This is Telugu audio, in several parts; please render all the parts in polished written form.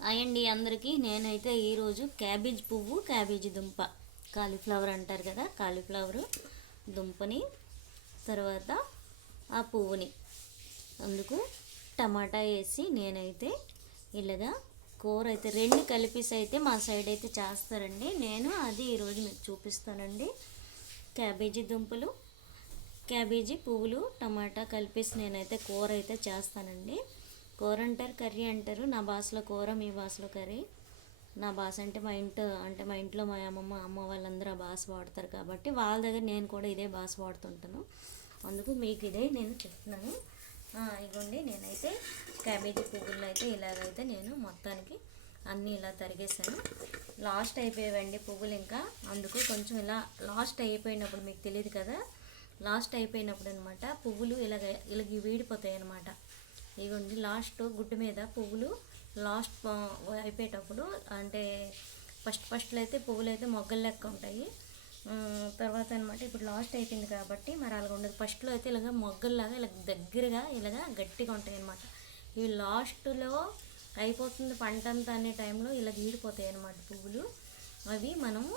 అయ్యండి అందరికీ. నేనైతే ఈరోజు క్యాబేజ్ పువ్వు, క్యాబేజీ దుంప, కాలీఫ్లవర్ అంటారు కదా, కాలీఫ్లవరు దుంపని, తర్వాత ఆ పువ్వుని, అందుకు టమాటా వేసి నేనైతే ఇలాగా కూర అయితే రెండు కలిపేసి అయితే మా సైడ్ అయితే చేస్తారండి. నేను అది ఈరోజు మీకు చూపిస్తానండి. క్యాబేజీ దుంపలు, క్యాబేజీ పువ్వులు, టమాటా కలిపేసి నేనైతే కూర అయితే చేస్తానండి. కూర అంటారు, కర్రీ అంటారు. నా భాషలో కూర, మీ భాషలో కర్రీ. నా భాష అంటే మా ఇంట్లో మా అమ్మ వాళ్ళందరూ ఆ భాష వాడతారు కాబట్టి వాళ్ళ దగ్గర నేను కూడా ఇదే భాష వాడుతుంటాను. అందుకు మీకు ఇదే నేను చెప్తున్నాను. ఇగోండి, నేనైతే క్యాబేజీ పువ్వులను అయితే ఇలాగైతే నేను మొత్తానికి అన్నీ ఇలా తరిగేసాను. లాస్ట్ అయిపోయావండి పువ్వులు, ఇంకా అందుకు కొంచెం ఇలా లాస్ట్ అయిపోయినప్పుడు మీకు తెలియదు కదా, లాస్ట్ అయిపోయినప్పుడు అనమాట పువ్వులు ఇలాగ వీడిపోతాయి అనమాట. ఇగోండి, లాస్ట్ గుడ్డు మీద పువ్వులు లాస్ట్ అయిపోయేటప్పుడు, అంటే ఫస్ట్లో అయితే పువ్వులు అయితే మొగ్గలు లెక్క ఉంటాయి. తర్వాత అనమాట ఇప్పుడు లాస్ట్ అయిపోయింది కాబట్టి మరి అలాగ ఉండదు. ఫస్ట్లో అయితే ఇలాగ మొగ్గల్లాగా ఇలా దగ్గరగా ఇలాగ గట్టిగా ఉంటాయి అనమాట. ఇవి లాస్ట్లో అయిపోతుంది పంట అంతా అనే టైంలో ఇలా వీడిపోతాయి అనమాట పువ్వులు. అవి మనము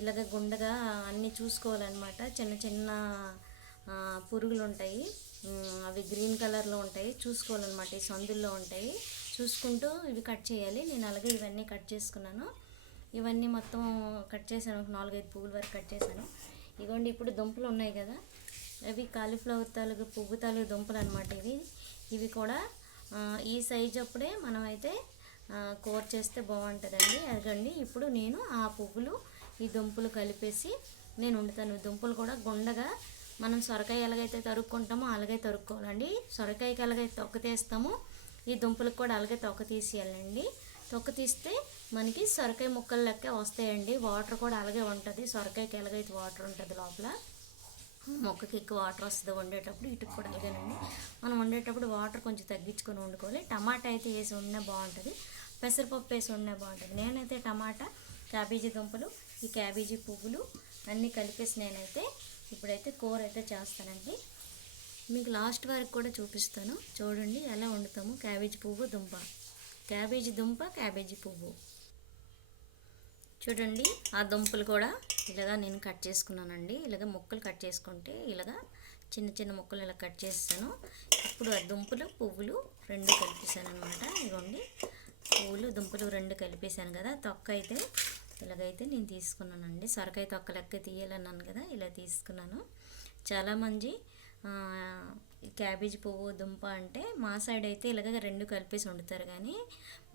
ఇలాగ గుండగా అన్నీ చూసుకోవాలన్నమాట. చిన్న చిన్న పురుగులు ఉంటాయి, అవి గ్రీన్ కలర్లో ఉంటాయి, చూసుకోవాలన్నమాట. ఈ సందుల్లో ఉంటాయి, చూసుకుంటూ ఇవి కట్ చేయాలి. నేను అలాగే ఇవన్నీ కట్ చేసుకున్నాను. ఇవన్నీ మొత్తం కట్ చేశాను, ఒక 4-5 పువ్వుల వరకు కట్ చేశాను. ఇగోండి, ఇప్పుడు దుంపలు ఉన్నాయి కదా, అవి కాలీఫ్లవర్ తాలూకు పువ్వు తాలూకు దుంపలు అనమాట. ఇవి కూడా ఈ సైజ్ అప్పుడే మనం అయితే కూర చేస్తే బాగుంటుందండి. అదిగండి, ఇప్పుడు నేను ఆ పువ్వులు ఈ దుంపలు కలిపేసి నేను వండుతాను. దుంపలు కూడా గుండగా మనం సొరకాయ ఎలాగైతే తరుక్కుంటామో అలాగే తరుక్కోవాలండి. సొరకాయకి ఎలాగైతే తొక్క తీస్తామో ఈ దుంపలకు కూడా అలాగే తొక్క తీసేయాలండి. తొక్క తీస్తే మనకి సొరకాయ ముక్కలు లెక్క వస్తాయండి. వాటర్ కూడా అలాగే ఉంటుంది. సొరకాయకి ఎలాగైతే వాటర్ ఉంటుంది లోపల, మొక్కకి ఎక్కువ వాటర్ వస్తుంది వండేటప్పుడు, ఇటుకు కూడా అలాగేనండి. మనం వండేటప్పుడు వాటర్ కొంచెం తగ్గించుకొని వండుకోవాలి. టమాటా అయితే వేసి వండినా బాగుంటుంది, పెసరపప్పు వేసి వండినా బాగుంటుంది. నేనైతే టమాటా, క్యాబేజీ దుంపలు, ఈ క్యాబేజీ పువ్వులు అన్నీ కలిపేసి నేనైతే ఇప్పుడైతే కూర అయితే చేస్తానండి. మీకు లాస్ట్ వరకు కూడా చూపిస్తాను, చూడండి ఎలా వండుతాము. క్యాబేజీ పువ్వు, దుంప, క్యాబేజీ దుంప, క్యాబేజీ పువ్వు. చూడండి, ఆ దుంపలు కూడా ఇలాగా నేను కట్ చేసుకున్నానండి. ఇలాగ ముక్కలు కట్ చేసుకుంటే ఇలాగా చిన్న చిన్న ముక్కలు ఇలా కట్ చేస్తాను. ఇప్పుడు ఆ దుంపలు, పువ్వులు రెండు కలిపేసాను అనమాట. ఇదిగోండి, పువ్వులు, దుంపలు రెండు కలిపేసాను కదా. తొక్క అయితే ఇలాగైతే నేను తీసుకున్నానండి. సొరకాయ తొక్క లెక్క తీయాలన్నాను కదా, ఇలా తీసుకున్నాను. చాలామంది క్యాబేజీ పువ్వు, దుంప అంటే మా సైడ్ అయితే ఇలాగ రెండు కలిపేసి వండుతారు, కానీ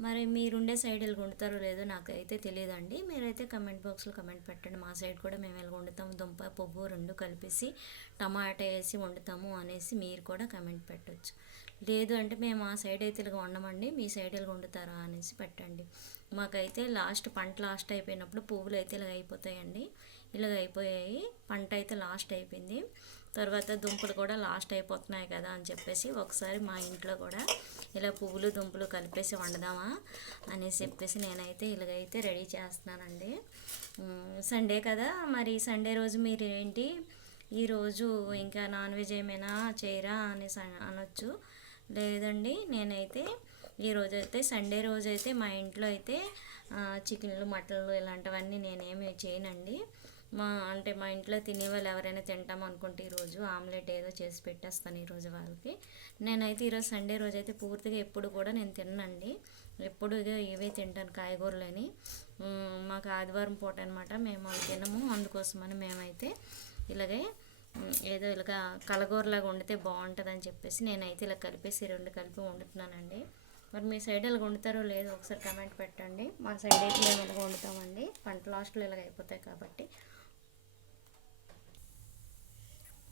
మరి మీరుండే సైడ్ ఇలా వండుతారో లేదో నాకైతే తెలియదండి. మీరైతే కమెంట్ బాక్స్లో కమెంట్ పెట్టండి. మా సైడ్ కూడా మేము ఇలా వండుతాము, దుంప పువ్వు రెండు కలిపేసి టమాటా వేసి వండుతాము అనేసి మీరు కూడా కమెంట్ పెట్టవచ్చు. లేదు అంటే మేము ఆ సైడ్ అయితే ఇలాగ వండమండి, మీ సైడ్ ఇలా వండుతారా అనేసి పెట్టండి. మాకైతే పంట లాస్ట్ అయిపోయినప్పుడు పువ్వులు అయితే ఇలాగ అయిపోతాయండి. ఇలాగ అయిపోయాయి, పంట అయితే లాస్ట్ అయిపోయింది. తర్వాత దుంపలు కూడా లాస్ట్ అయిపోతున్నాయి కదా అని చెప్పేసి ఒకసారి మా ఇంట్లో కూడా ఇలా పువ్వులు, దుంపలు కలిపేసి వండదామా అనేసి చెప్పేసి నేనైతే ఇలాగైతే రెడీ చేస్తున్నానండి. సండే కదా, మరి సండే రోజు మీరు ఏంటి ఈరోజు ఇంకా నాన్ వెజ్ ఏమైనా చేయరా అనేసి అనొచ్చు. లేదండి, నేనైతే ఈరోజు అయితే సండే రోజు అయితే మా ఇంట్లో అయితే చికెన్లు, మటన్లు ఇలాంటివన్నీ నేనేమి చేయనండి. మా ఇంట్లో తినేవాళ్ళు ఎవరైనా తింటాము అనుకుంటే ఈరోజు ఆమ్లెట్ ఏదో చేసి పెట్టేస్తాను ఈరోజు వాళ్ళకి. నేనైతే ఈరోజు సండే రోజు అయితే పూర్తిగా ఎప్పుడు కూడా నేను తినండి, ఎప్పుడు ఇవే తింటాను, కాయగూరలని. మాకు ఆదివారం పూట అనమాట, మేము అవి తినము. అందుకోసమని మేమైతే ఇలాగే ఏదో ఇలాగ కలగూరలాగా వండితే బాగుంటుందని చెప్పేసి నేనైతే ఇలా కలిపేసి రెండు కలిపి వండుతున్నానండి. మరి మీ సైడ్ ఇలాగ వండుతారో లేదో ఒకసారి కమెంట్ పెట్టండి. మా సైడ్ అయితే మేము ఇలాగ వండుతామండి, పంట లాస్ట్లో ఇలాగ అయిపోతాయి కాబట్టి.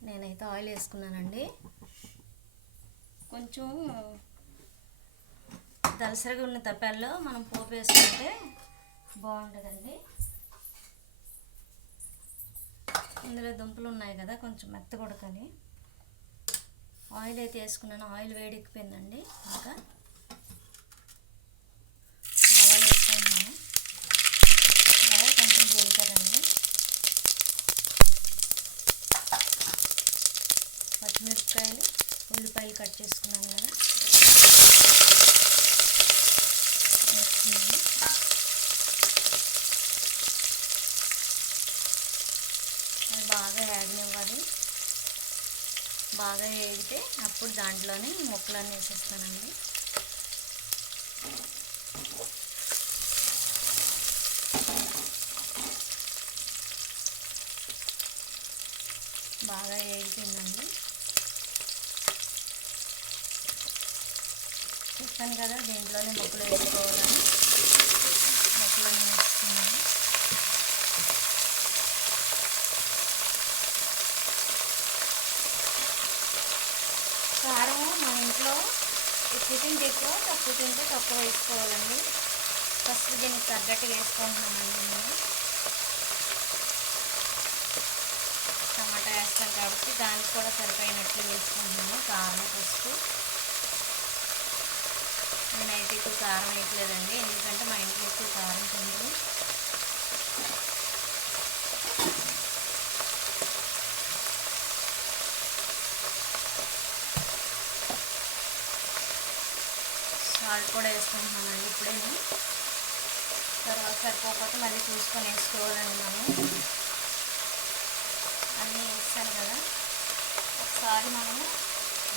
నేనైతే ఆయిల్ వేసుకున్నానండి. కొంచెం దలసరిగా ఉన్న తప్పాల్లో మనం పోపు వేసుకుంటే బాగుంటుందండి. ఇందులో దుంపలు ఉన్నాయి కదా, కొంచెం మెత్తగా ఉడకాలి. ఆయిల్ అయితే వేసుకున్నాను, ఆయిల్ వేడెక్కిపోయిందండి. ఇంకా ఆవాలు వేసుకుంటున్నాను, అలాగే కొంచెం జీలకర్రండి, పచ్చిమిరపకాయలు, ఉల్లిపాయలు కట్ చేసుకున్నాను కదా, వేసుకున్నాను. అది బాగా వేగనివ్వాలి. బాగా వేగితే అప్పుడు దాంట్లోనే ముక్కలన్నీ వేసేస్తానండి. బాగా వేగిపోయిందండి. చూస్తాను కదా, దీంట్లోనే ముక్కలు వేసుకోవాలని ముక్కలన్నీ వేసుకున్నాను. కారం మన ఇంట్లో ఎక్కువ తింటే ఎక్కువ, తక్కువ తింటే తక్కువ వేసుకోవాలండి. ఫస్ట్ దీనికి తగ్గట్టుగా వేసుకుంటున్నానండి నేను. టమాటా వేస్తాను కాబట్టి దానికి కూడా సరిపోయినట్లు వేసుకుంటున్నాను కారం, పసుపు. నేనైతే ఎక్కువ కారం వేయట్లేదండి, ఎందుకంటే మా ఇంట్లో ఎక్కువ కారం తింటారు. సాల్ట్ కూడా వేసుకుంటున్నానండి ఇప్పుడే. తర్వాత సరిపోకపోతే మళ్ళీ చూసుకొని వేసుకోవాలండి. మనం అన్నీ వేస్తాను కదా, ఒకసారి మనము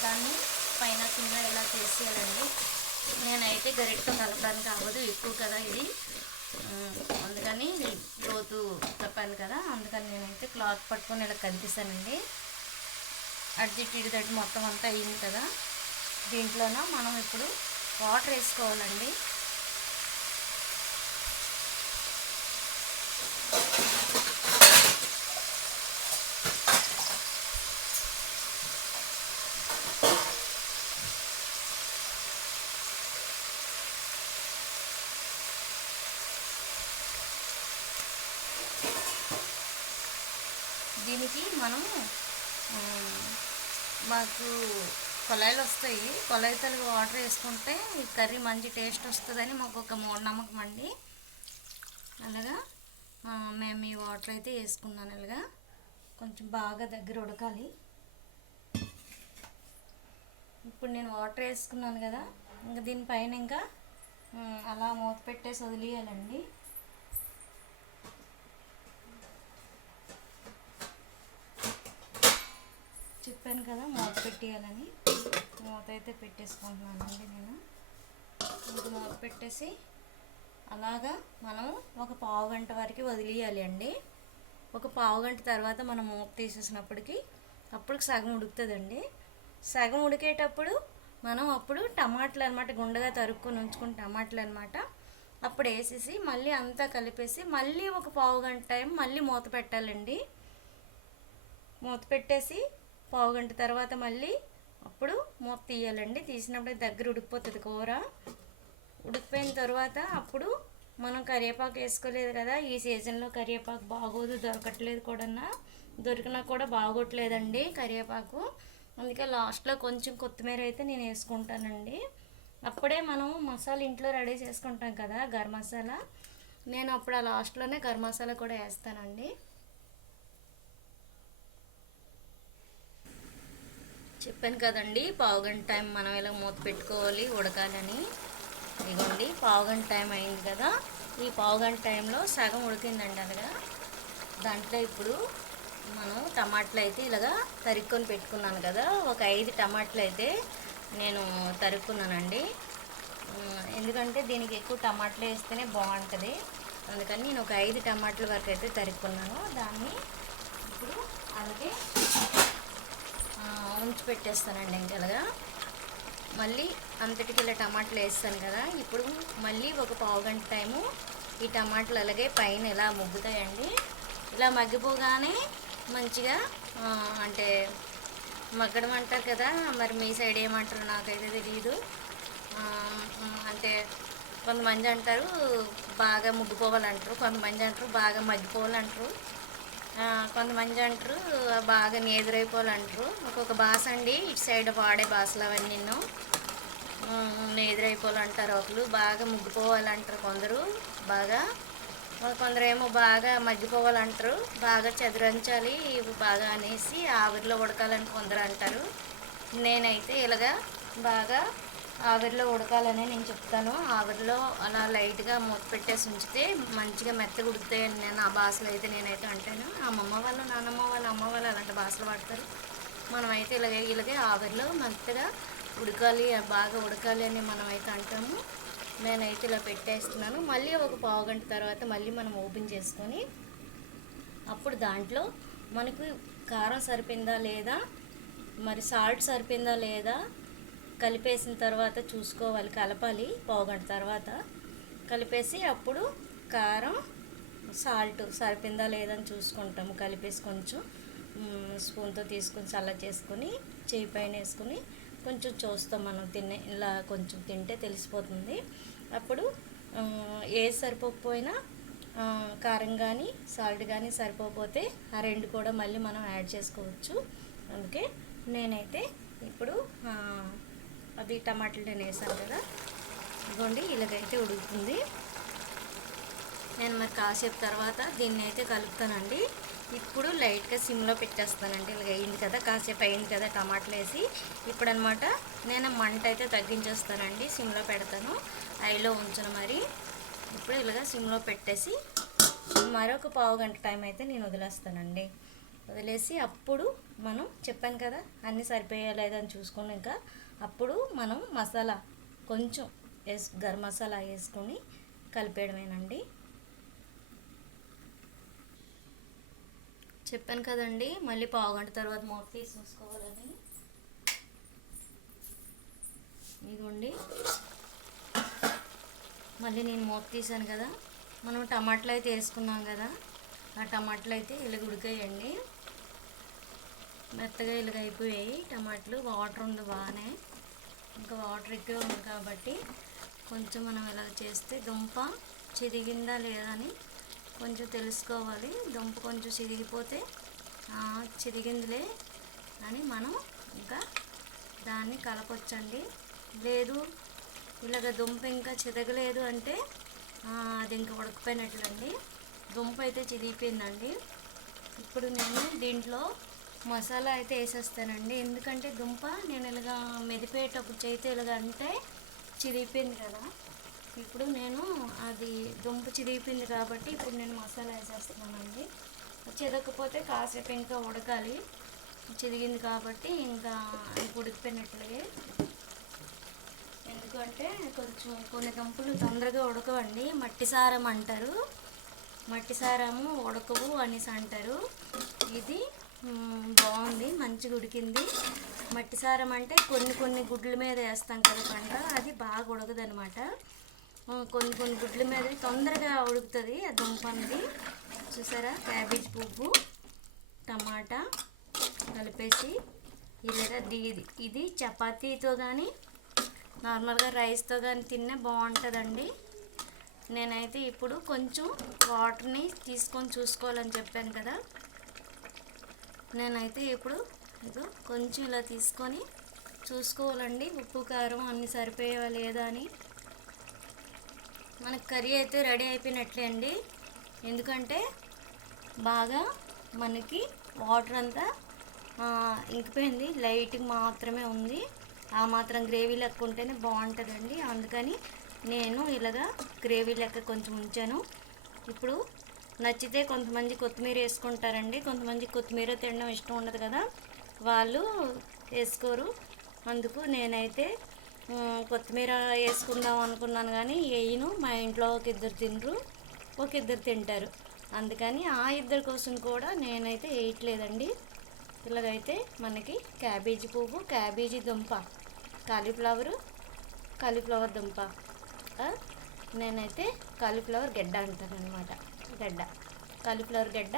దాన్ని పైన కింద ఇలా చేసేయాలండి. నేనైతే గరిటతో కలపడానికి అవ్వదు, ఎక్కువ కదా ఇది, అందుకని లోతు తప్పాను కదా, అందుకని నేనైతే క్లాత్ పట్టుకొని ఇలా కదిపిస్తానండి. అడ్జి ఇడిదడ్డి మొత్తం అంతా అయింది కదా, దీంట్లోన మనం ఇప్పుడు వాటర్ వేసుకోవాలండి. దీనికి మనం మాకు కొలాయిలు వస్తాయి, కొలాయి తలుగు వాటర్ వేసుకుంటే ఈ కర్రీ మంచి టేస్ట్ వస్తుందని మాకు ఒక మూఢనమ్మకం అండి. అలాగా మేము ఈ వాటర్ అయితే వేసుకున్నాను. అలాగా కొంచెం బాగా దగ్గర ఉడకాలి. ఇప్పుడు నేను వాటర్ వేసుకున్నాను కదా, ఇంకా దీనిపైన ఇంకా అలా మూత పెట్టేసి వదిలేయాలండి. చెప్పాను కదా మూత పెట్టేయాలని, మూత అయితే పెట్టేసుకుంటున్నానండి నేను. ఇంకా మూత పెట్టేసి అలాగా మనం ఒక పావు గంట వరకు వదిలేయాలి అండి. ఒక పావు గంట తర్వాత మనం మూత తీసేసినప్పటికీ అప్పుడు సగం ఉడుకుతుందండి. సగం ఉడికేటప్పుడు మనం అప్పుడు టమాటాలు అనమాట, గుండగా తరుక్కొని ఉంచుకుని టమాటాలు అనమాట అప్పుడు వేసేసి మళ్ళీ అంతా కలిపేసి మళ్ళీ ఒక పావు గంట టైం మళ్ళీ మూత పెట్టాలండి. మూత పెట్టేసి పావు గంట తర్వాత మళ్ళీ అప్పుడు మూత తీయాలండి. తీసినప్పుడు దగ్గర ఉడికిపోతుంది కూర. ఉడికిపోయిన తర్వాత అప్పుడు మనం కరివేపాకు వేసుకోలేదు కదా, ఈ సీజన్లో కరివేపాకు బాగోదు, దొరకట్లేదు కూడా, దొరికినా కూడా బాగోట్లేదండి కరివేపాకు. అందుకే లాస్ట్లో కొంచెం కొత్తిమీర అయితే నేను వేసుకుంటానండి. అప్పుడే మనం మసాలా ఇంట్లో రెడీ చేసుకుంటాం కదా గరం మసాలా, నేను అప్పుడు ఆ లాస్ట్లోనే గరం మసాలా కూడా వేస్తానండి. చెప్పాను కదండి పావు గంట టైం మనం ఇలా మూత పెట్టుకోవాలి ఉడకాలని. ఇదిగోండి పావు గంట టైం అయింది కదా, ఈ పావు గంట టైంలో సగం ఉడికిందండి. అలాగా దాంట్లో ఇప్పుడు మనం టమాటాలు అయితే ఇలాగా తరుక్కొని పెట్టుకున్నాను కదా, ఒక 5 టమాటాలు అయితే నేను తరుక్కున్నానండి. ఎందుకంటే దీనికి ఎక్కువ టమాటాలు వేస్తేనే బాగుంటుంది, అందుకని నేను ఒక 5 టమాటాల వరకు అయితే తరుక్కున్నాను. దాన్ని ఇప్పుడు అలాగే ఉంచి పెట్టేస్తానండి. ఇంకలాగా మళ్ళీ అంతటికి ఇలా టమాటాలు వేస్తాను కదా, ఇప్పుడు మళ్ళీ ఒక పావు గంట టైము ఈ టమాటాలు అలాగే పైన ఇలా మగ్గుతాయండి. ఇలా మగ్గిపోగానే మంచిగా అంటే మగ్గడం అంటారు కదా, మరి మీ సైడ్ ఏమంటారు నాకైతే తెలియదు. అంటే కొంతమంది అంటారు బాగా ముగ్గిపోవాలంటారు, కొంతమంది అంటారు బాగా మగ్గిపోవాలంటారు, కొంతమంది అంటారు బాగా నేదురైపోవాలంటారు. ఒక్కొక్క భాష అండి, ఇటు సైడ్ వాడే భాషలు అవన్నీ నేదురైపోవాలంటారు, ఒకరు బాగా ముగ్గిపోవాలంటారు, కొందరు బాగా, కొందరు ఏమో బాగా మగ్గిపోవాలంటారు, బాగా చదురంచాలి బాగా అనేసి ఆవిరిలో ఉడకాలని కొందరు అంటారు. నేనైతే ఇలాగా బాగా ఆవిరిలో ఉడకాలని నేను చెప్తాను. ఆవిరిలో అలా లైట్గా మూత పెట్టేసి ఉంచితే మంచిగా మెత్తగా ఉడుకుతాయండి. నేను ఆ భాషలో అయితే నేనైతే అంటాను. అమ్మమ్మ వాళ్ళు, నాన్నమ్మ వాళ్ళు, అమ్మ వాళ్ళు అలాంటి భాషలు వాడతారు. మనమైతే ఇలాగే ఆవిరిలో మెత్తగా ఉడకాలి, బాగా ఉడకాలి అని మనమైతే అంటాము. నేనైతే ఇలా పెట్టేస్తున్నాను. మళ్ళీ ఒక పావు గంట తర్వాత మళ్ళీ మనం ఓపెన్ చేసుకొని అప్పుడు దాంట్లో మనకు కారం సరిపోయిందా లేదా, మరి సాల్ట్ సరిపోయిందా లేదా కలిపేసిన తర్వాత చూసుకోవాలి, కలపాలి. పావుగంట తర్వాత కలిపేసి అప్పుడు కారం సాల్ట్ సరిపోయిందా లేదని చూసుకుంటాము. కలిపేసి కొంచెం స్పూన్తో తీసుకొని చల్ల చేసుకొని చేయి పైన వేసుకొని కొంచెం చూస్తాం. మనం ఇలా కొంచెం తింటే తెలిసిపోతుంది. అప్పుడు ఏది సరిపోకపోయినా కారం కానీ సాల్ట్ కానీ సరిపోకపోతే ఆ రెండు కూడా మళ్ళీ మనం యాడ్ చేసుకోవచ్చు. అందుకే నేనైతే ఇప్పుడు అది టమాటాలు నేను వేసాను కదా, ఇదిగోండి ఇలాగైతే ఉడుకుతుంది. నేను మరి కాసేపు తర్వాత దీన్ని అయితే కలుపుతానండి. ఇప్పుడు లైట్గా సిమ్లో పెట్టేస్తానండి. ఇలాగ అయింది కదా, కాసేపు అయింది కదా టమాటాలు వేసి. ఇప్పుడు అనమాట నేను మంట అయితే తగ్గించేస్తానండి, సిమ్లో పెడతాను, హైలో ఉంచను. మరి ఇప్పుడు ఇలాగ సిమ్లో పెట్టేసి మరొక పావు గంట టైం అయితే నేను వదిలేస్తానండి. వదిలేసి అప్పుడు మనం చెప్పాను కదా అన్నీ సరిపోయా లేదని చూసుకొని ఇంకా అప్పుడు మనం మసాలా కొంచెం గరం మసాలా వేసుకొని కలిపేయడమేనండి. చెప్పాను కదండి మళ్ళీ పావు గంట తర్వాత మూత తీసి చూసుకోవాలని. ఇదిగోండి మళ్ళీ నేను మూత తీసాను కదా. మనం టమాటాలు అయితే వేసుకున్నాం కదా, ఆ టమాటాలు అయితే ఇలాగ ఉడికాయండి, మెత్తగా ఇలాగ అయిపోయాయి టమాటాలు. వాటర్ ఉంది బాగానే, ఇంకా వాటర్ ఎక్కువ ఉంది కాబట్టి కొంచెం మనం ఇలా చేస్తే దుంప చిరిగిందా లేదా అని కొంచెం తెలుసుకోవాలి. దుంప కొంచెం చిరిగిపోతే చిరిగిందిలే అని మనం ఇంకా దాన్ని కలపొచ్చండి. లేదు ఇలాగ దుంప ఇంకా చిరగలేదు అంటే అది ఇంకా ఉడకపోయినట్లండి. దుంప అయితే చిరిగిపోయిందండి. ఇప్పుడు నేను దీంట్లో మసాలా అయితే వేసేస్తానండి. ఎందుకంటే దుంప నేను ఇలాగా మెదిపేటప్పుడు చేస్తే ఇలాగ అంటే చిరిగిపోయింది కదా. ఇప్పుడు నేను అది దుంప చిరిగిపోయింది కాబట్టి ఇప్పుడు నేను మసాలా వేసేస్తున్నానండి. చిరగకపోతే కాసేపు ఇంకా ఉడకాలి, చిరిగింది కాబట్టి ఇంకా ఉడికిపోయినట్లే. ఎందుకంటే కొంచెం కొన్ని దుంపలు తొందరగా ఉడకవండి, మట్టి సారం అంటారు, మట్టి సారము ఉడకవు అనేసి అంటారు. ఇది బాగుంది, మంచిగా ఉడికింది. మట్టి సారం అంటే కొన్ని గుడ్ల మీద వేస్తాం కదా పంట, అది బాగా ఉడకదు అనమాట. కొన్ని గుడ్ల మీద తొందరగా ఉడుకుతుంది ఆ దుంప అనేది. చూసారా, క్యాబేజ్ పువ్వు టమాటా కలిపేసి ఇలాగా ఇది చపాతీతో కానీ నార్మల్గా రైస్తో కానీ తిన్నా బాగుంటుందండి. నేనైతే ఇప్పుడు కొంచెం వాటర్ని తీసుకొని చూసుకోవాలని చెప్పాను కదా, నేనైతే ఇప్పుడు కొంచెం ఇలా తీసుకొని చూసుకోవాలండి, ఉప్పు కారం అన్నీ సరిపోయేవా లేదా అని. మనకు కర్రీ అయితే రెడీ అయిపోయినట్లే అండి. ఎందుకంటే బాగా మనకి వాటర్ అంతా ఇంకిపోయింది, లైట్గా మాత్రమే ఉంది. ఆ మాత్రం గ్రేవీ లెక్క ఉంటేనే బాగుంటుందండి. అందుకని నేను ఇలాగా గ్రేవీ లెక్క కొంచెం ఉంచాను. ఇప్పుడు నచ్చితే కొంతమంది కొత్తిమీర వేసుకుంటారండి, కొంతమంది కొత్తిమీర తినడం ఇష్టం ఉండదు కదా, వాళ్ళు వేసుకోరు. అందుకు నేనైతే కొత్తిమీర వేసుకుందాం అనుకున్నాను కానీ వేయను. మా ఇంట్లో ఒక ఇద్దరు తింటారు, అందుకని ఆ ఇద్దరి కోసం కూడా నేనైతే వేయట్లేదండి. ఇలాగైతే మనకి క్యాబేజీ పువ్వు, క్యాబేజీ దుంప, కాలీఫ్లవర్ దుంప, నేనైతే కాలీఫ్లవర్ గడ్డ అంటాను అనమాట, కాలీఫ్లవర్ గడ్డ.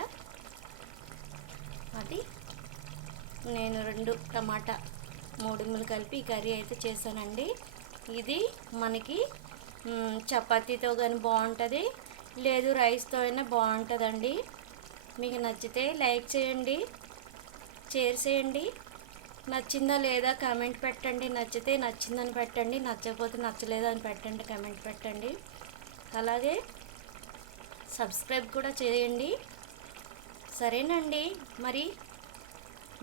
అది నేను 2 టమాటా 3 కలిపి ఈ కర్రీ అయితే చేశానండి. ఇది మనకి చపాతీతో కానీ బాగుంటుంది, లేదు రైస్తో అయినా బాగుంటుందండి. మీకు నచ్చితే లైక్ చేయండి, షేర్ చేయండి, నచ్చిందా లేదా కామెంట్ పెట్టండి. నచ్చితే నచ్చిందని పెట్టండి, నచ్చకపోతే నచ్చలేదని పెట్టండి, కామెంట్ పెట్టండి. అలాగే సబ్స్క్రైబ్ కూడా చేయండి. సరేనండి, మరి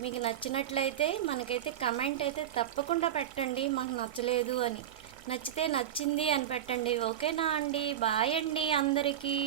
మీకు నచ్చినట్లయితే మనకైతే కమెంట్ అయితే తప్పకుండా పెట్టండి, మాకు నచ్చలేదు అని. నచ్చితే నచ్చింది అని పెట్టండి. ఓకేనా అండి? బాయ్ అండి అందరికీ.